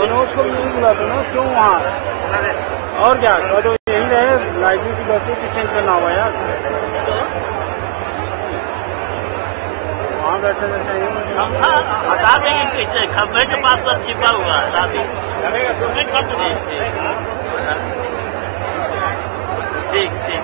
मनोज को भी नहीं बुलाते ना, क्यों वहाँ? और क्या तो यही रहे, लाइब्रेरी की बस की चेंज करना होगा यार, वहाँ बैठना चाहिए। हटा देंगे कैसे? खंभे के पास सब छिपा हुआ हटा देंगे। ठीक ठीक।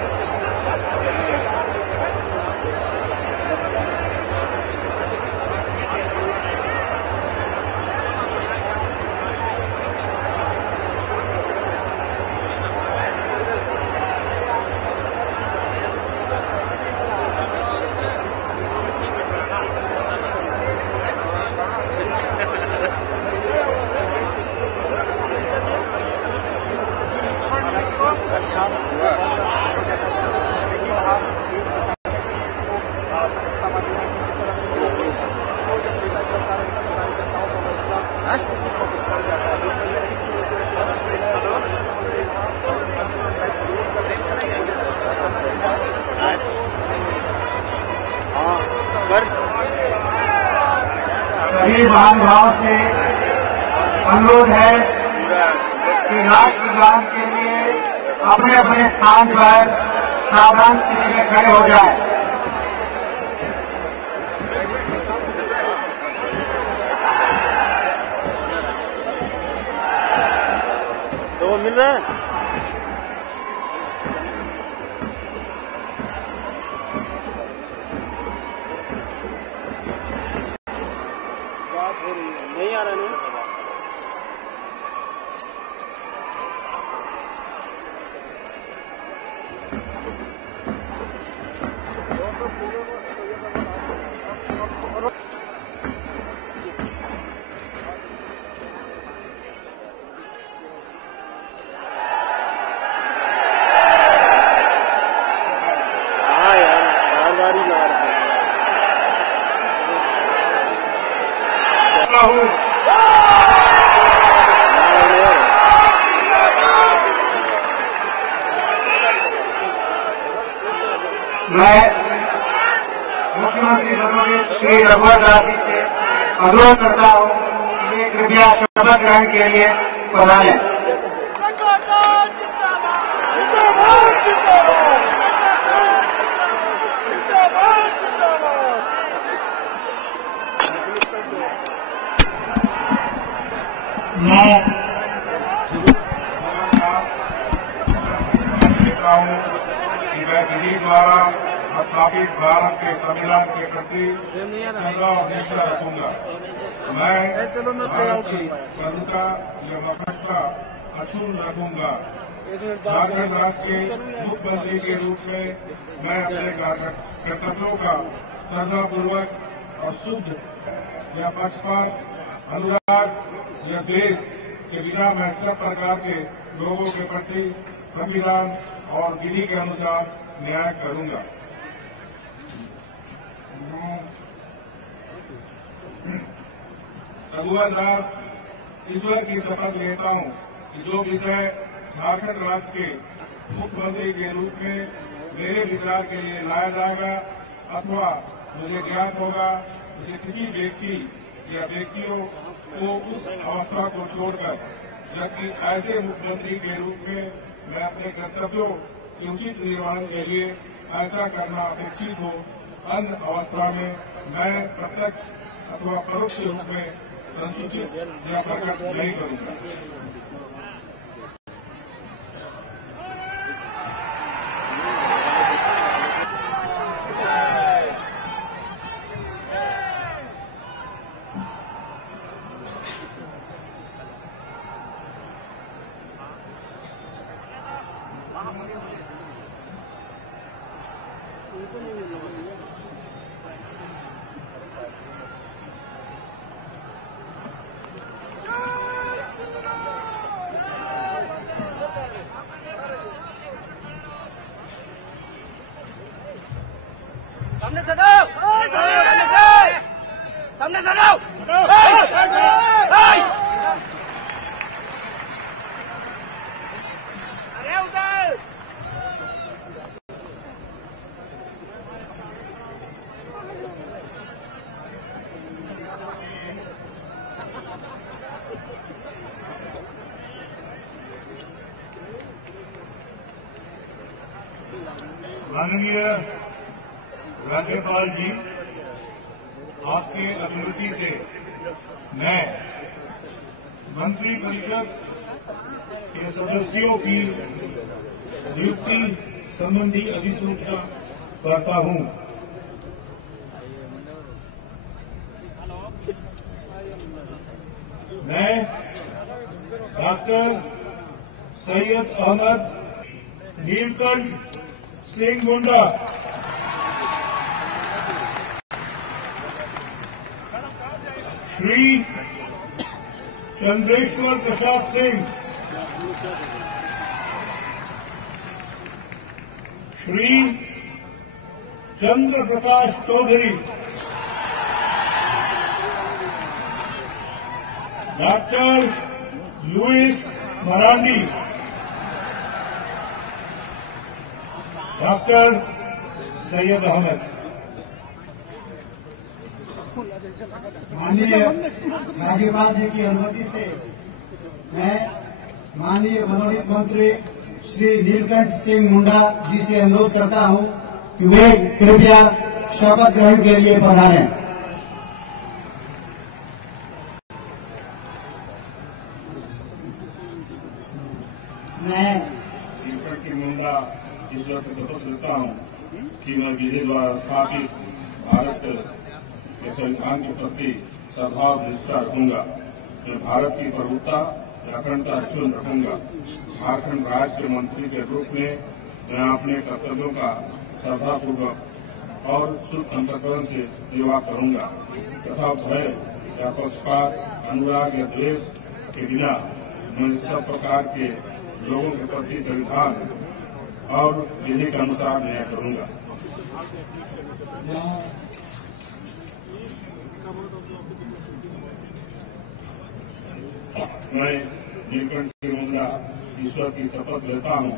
सभी महानुभावों से अनुरोध है कि राष्ट्रगान के लिए अपने अपने स्थान पर सावधान स्थिति में खड़े हो जाएं। तो वो मिल रहा है। बात हो रही है, नहीं आ रहा है। मैं मुख्यमंत्री महोदय श्री रघुवर दास जी से अनुरोध करता हूं कि कृपया शपथ ग्रहण के लिए पधारें। मैं कहता हूं कि मैं विधि द्वारा स्थापित भारत के संविधान के प्रति श्रद्धा और निष्ठा रखूंगा। मैं भारत की बंधुता या मखत्ता अक्षुण्ण रखूंगा। झारखंड राज्य के मुख्यमंत्री के रूप में मैं अपने कर्तव्यों का श्रद्धापूर्वक और शुद्ध या पक्षपात अनुराग या द्वेष के बिना मैं सब प्रकार के लोगों के प्रति संविधान और विधि के अनुसार न्याय करूंगा। रघुवर दास ईश्वर की शपथ लेता हूं कि जो विषय झारखंड राज्य के मुख्यमंत्री के रूप में मेरे विचार के लिए लाया जाएगा अथवा मुझे ज्ञात होगा, उसे किसी व्यक्ति या व्यक्तियों को उस अवस्था को छोड़कर, जबकि ऐसे मुख्यमंत्री के रूप में मैं अपने कर्तव्यों के उचित निर्वहन के लिए ऐसा करना अपेक्षित हो, अन्य अवस्था में मैं प्रत्यक्ष अथवा परोक्ष रूप में संसूचित या प्रकट नहीं करूंगा। सामने से दो, सामने से दो, अरे उधर माननीय राज्यपाल जी, आपके अनुमति से मैं मंत्री परिषद के सदस्यों की नियुक्ति संबंधी अधिसूचना करता हूं। मैं doctor Syed Ahmed Neelkanth Singh Munda Shri Chandreshwar Prasad Singh, Shri Chandra Prakash Chaudhary, doctor Louis Marandi, doctor Syed Ahmed. माननीय राज्यपाल जी की अनुमति से मैं माननीय मनोनीत मंत्री श्री नीलकंठ सिंह मुंडा जी से अनुरोध करता हूं कि वे कृपया शपथ ग्रहण के लिए पधारें। मैं नीलकंठ सिंह मुंडा ईश्वर की शपथ लेता हूं कि मैं विधि द्वारा स्थापित भारत के संविधान के प्रति सद्भाव निष्ठा रखूंगा। मैं भारत की प्रभुता अखंडता अक्षुण्ण रखूंगा। झारखंड राज्य के मंत्री के रूप में मैं अपने कर्तव्यों का श्रद्धापूर्वक और शुद्ध अंतःकरण से निर्वाह करूंगा तथा भय या पक्षपात, अनुराग या द्वेष के बिना मैं सब प्रकार के लोगों के प्रति संविधान और विधि के अनुसार न्याय करूंगा। मैं नीलकंठ सिंह मुंडा ईश्वर की शपथ लेता हूं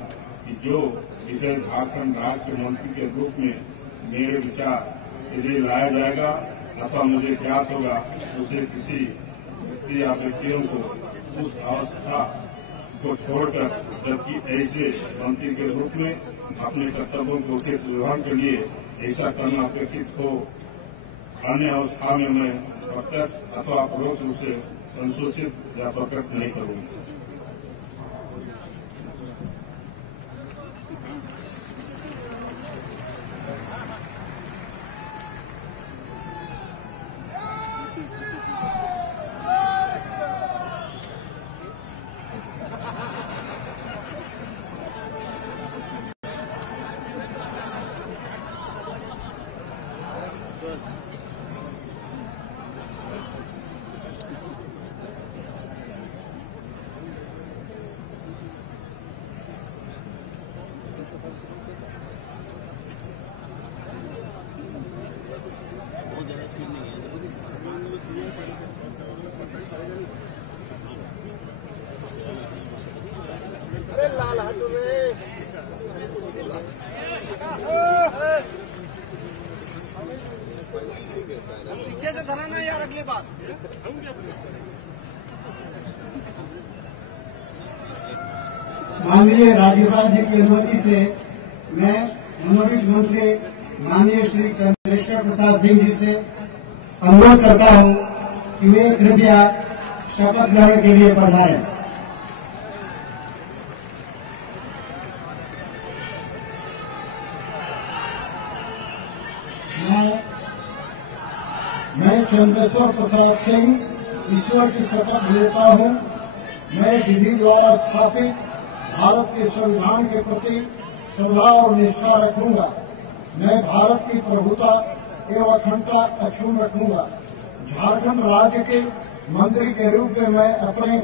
कि जो विषय झारखंड राज्य के मंत्री के रूप में मेरे विचार के लिए लाया जाएगा अथवा मुझे ज्ञात होगा, उसे किसी व्यक्ति या व्यक्तियों को उस अवस्था को छोड़कर, जबकि ऐसे मंत्री के रूप में अपने कर्तव्यों के उचित निर्वहन के लिए ऐसा करना अपेक्षित हो, अन्य अवस्था में मैं प्रत्यक्ष अथवा परोक्ष रूप से संसूचित या प्रकट नहीं करूंगा। पीछे से धरा ना यार अगली बार। माननीय राज्यपाल जी की अनुमति से मैं मनोनीत मंत्री माननीय श्री चंद्रेश्वर प्रसाद सिंह जी से अनुरोध करता हूं कि वे कृपया शपथ ग्रहण के लिए पधारें। मैं चंद्रेश्वर प्रसाद सिंह ईश्वर की शपथ लेता हूं। मैं विधि द्वारा स्थापित भारत के संविधान के प्रति श्रद्धा और निष्ठा रखूंगा। मैं भारत की प्रभुता एवं अखंडता अक्षुण्ण रखूंगा। झारखंड राज्य के मंत्री के रूप में मैं अपने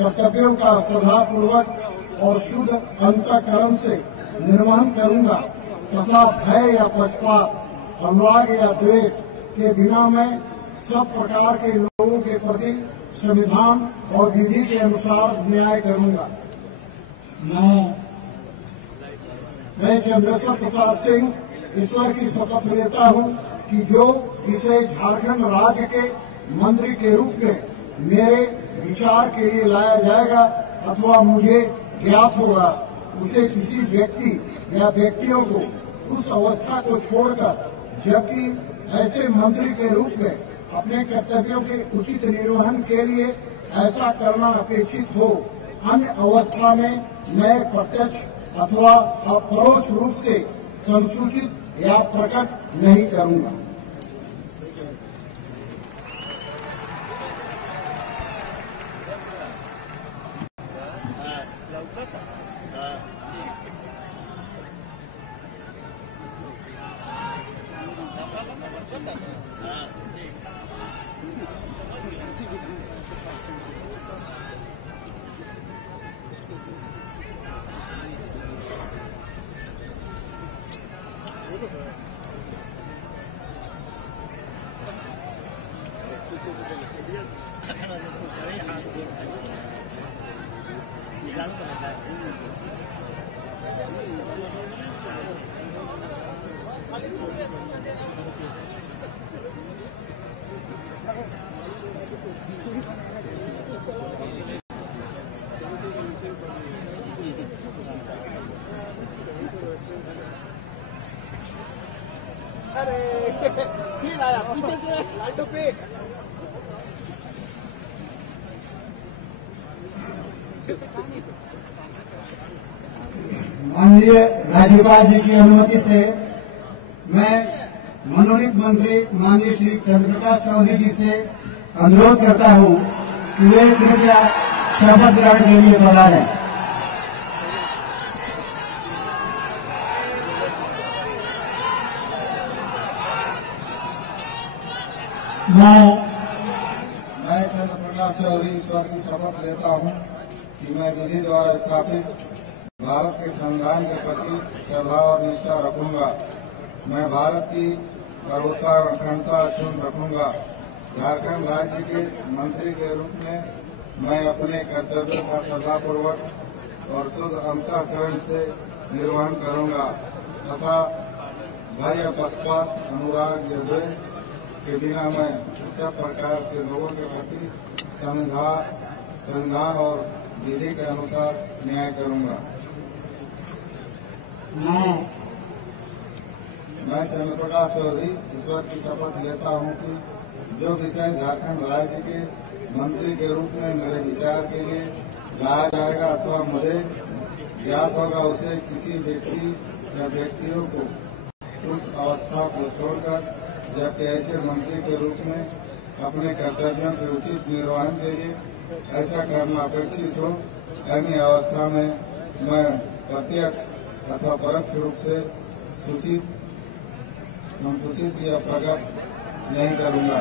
कर्तव्यों का श्रद्धापूर्वक और शुद्ध अंतःकरण से निर्वहन करूंगा तथा भय या पक्षपात, अनुराग या द्वेष के बिना मैं सब प्रकार के लोगों के प्रति संविधान और विधि के अनुसार न्याय करूंगा। मैं चंद्रेश्वर प्रसाद सिंह ईश्वर की शपथ लेता हूं कि जो विषय झारखंड राज्य के मंत्री के रूप में मेरे विचार के लिए लाया जाएगा अथवा मुझे ज्ञात होगा, उसे किसी व्यक्ति या व्यक्तियों को उस अवस्था को छोड़कर, जबकि ऐसे मंत्री के रूप में अपने कर्तव्यों के उचित निर्वहन के लिए ऐसा करना अपेक्षित हो, अन्य अवस्था में मैं प्रत्यक्ष अथवा अपरोक्ष रूप से संसूचित या प्रकट नहीं करूंगा। अरे फिर आया पीछे से लाडो पे। माननीय राज्यपाल जी की अनुमति से मैं मनोनीत मंत्री माननीय श्री चंद्रप्रकाश चौधरी जी से अनुरोध करता हूं कि वे कृपया शपथ ग्रहण के लिए पधारें। मैं चंद्रप्रकाश चौधरी ईश्वर की शपथ लेता हूं कि मैं विधि द्वारा स्थापित भारत के संविधान के प्रति श्रद्धा और निष्ठा रखूंगा। मैं भारत की प्रभुता और अखंडता अक्षुण्ण रखूंगा। झारखंड राज्य के मंत्री के रूप में मैं अपने कर्तव्यों का श्रद्धापूर्वक और शुद्ध अंतःकरण से निर्वहन करूंगा तथा भय या पक्षपात, अनुराग या द्वेष के बिना मैं सब प्रकार के लोगों के प्रति संविधान और विधि के अनुसार न्याय करूंगा। मैं चंद्रप्रकाश चौधरी ईश्वर की शपथ लेता हूं कि जो विषय झारखंड राज्य के मंत्री के रूप में मेरे विचार के लिए लाया जाएगा अथवा मुझे ज्ञात होगा, उसे किसी व्यक्ति या व्यक्तियों को उस अवस्था को छोड़कर, जबकि ऐसे मंत्री के रूप में अपने कर्तव्यों के उचित निर्वहन के लिए ऐसा करना अपेक्षित हो, अन्य अवस्था में मैं प्रत्यक्ष अथवा परोक्ष रूप से संसूचित या प्रकट नहीं करूंगा।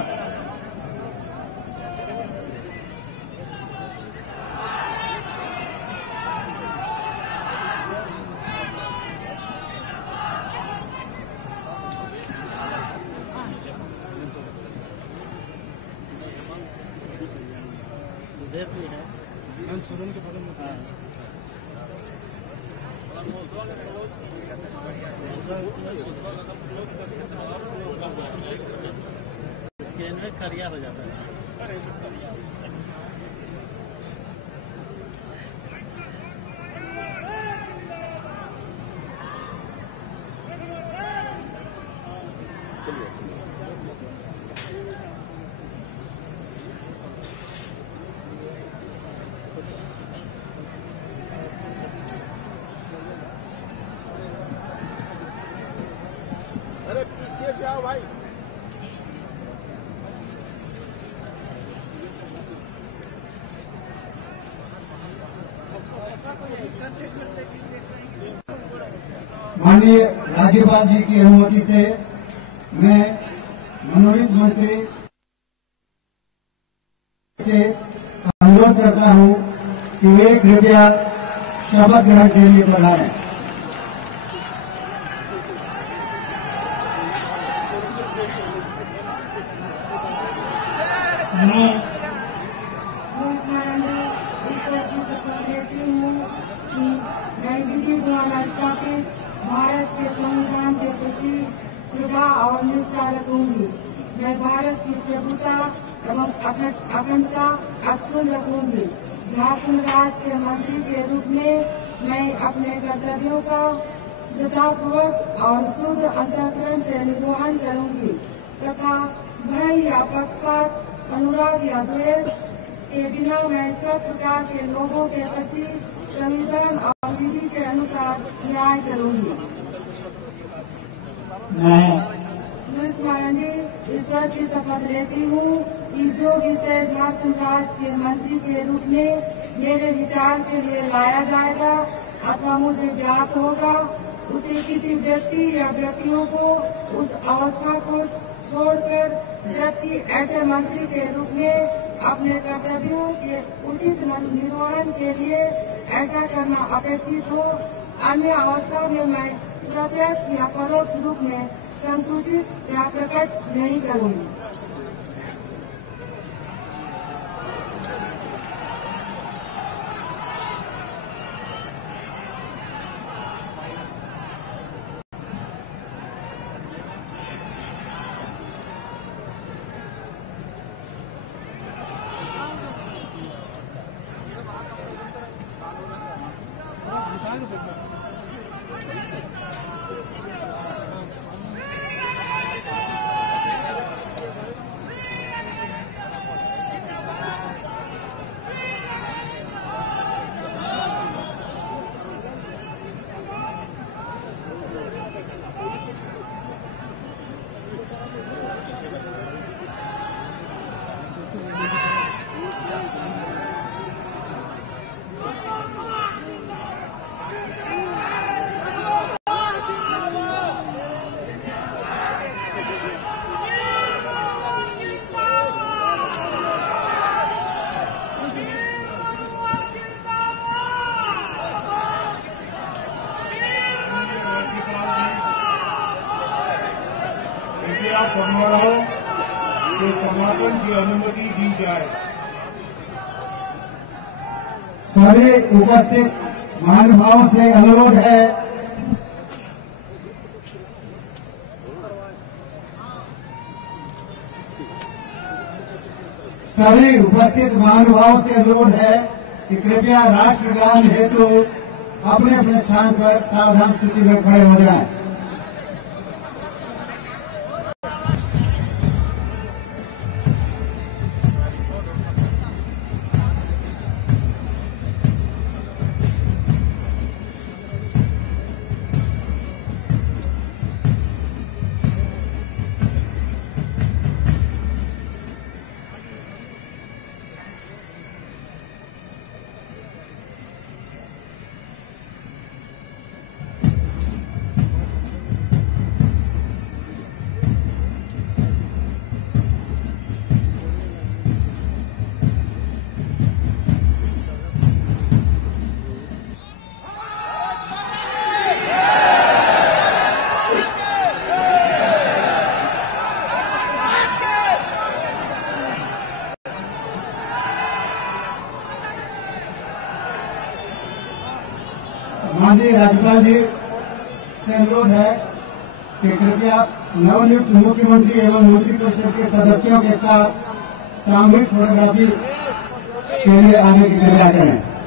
सुधेर भी है, सुरन के बारे में स्कैन में करिया हो जाता है। अरे पीछे से आओ भाई। माननीय राज्यपाल जी की अनुमति से मैं मनोनीत मंत्री से अनुरोध करता हूं कि वे कृपया शपथ ग्रहण के लिए पधारें। ईश्वर की शपथ लेती हूँ कि मैं विधि द्वारा स्थापित भारत के संविधान के प्रति श्रद्धा और निष्ठा रखूंगी। मैं भारत की प्रभुता एवं अखंडता अक्षुण्ण रखूंगी। झारखंड राज्य के मंत्री के रूप में मैं अपने कर्तव्यों का श्रद्धापूर्वक और शुद्ध अंतःकरण से निर्वहन करूंगी तथा भय या पक्षपात, अनुराग या द्वेष के बिना मैं सब प्रकार के लोगों के प्रति संविधान और विधि के अनुसार न्याय करूंगी। मैं ईश्वर की शपथ लेती हूँ कि जो विषय झारखंड राज्य के मंत्री के रूप में मेरे विचार के लिए लाया जाएगा अथवा मुझे ज्ञात होगा, उसे किसी व्यक्ति या व्यक्तियों को उस अवस्था को छोड़कर, जबकि ऐसे मंत्री के रूप में अपने कर्तव्यों के उचित निर्वहन के लिए ऐसा करना अपेक्षित हो, अन्य अवस्था में मैं प्रत्यक्ष या परोक्ष रूप में संसूचित या प्रकट नहीं करूंगी। समारोह के समापन की अनुमति दी जाए। सभी उपस्थित महानुभावों से अनुरोध है कि कृपया राष्ट्रगान हेतु अपने अपने स्थान पर सावधान स्थिति में खड़े हो जाएं। माननीय राज्यपाल जी से अनुरोध है कि कृपया नवनियुक्त मुख्यमंत्री एवं मंत्रिपरिषद के सदस्यों के साथ सामूहिक फोटोग्राफी के लिए आने की कृपया करें।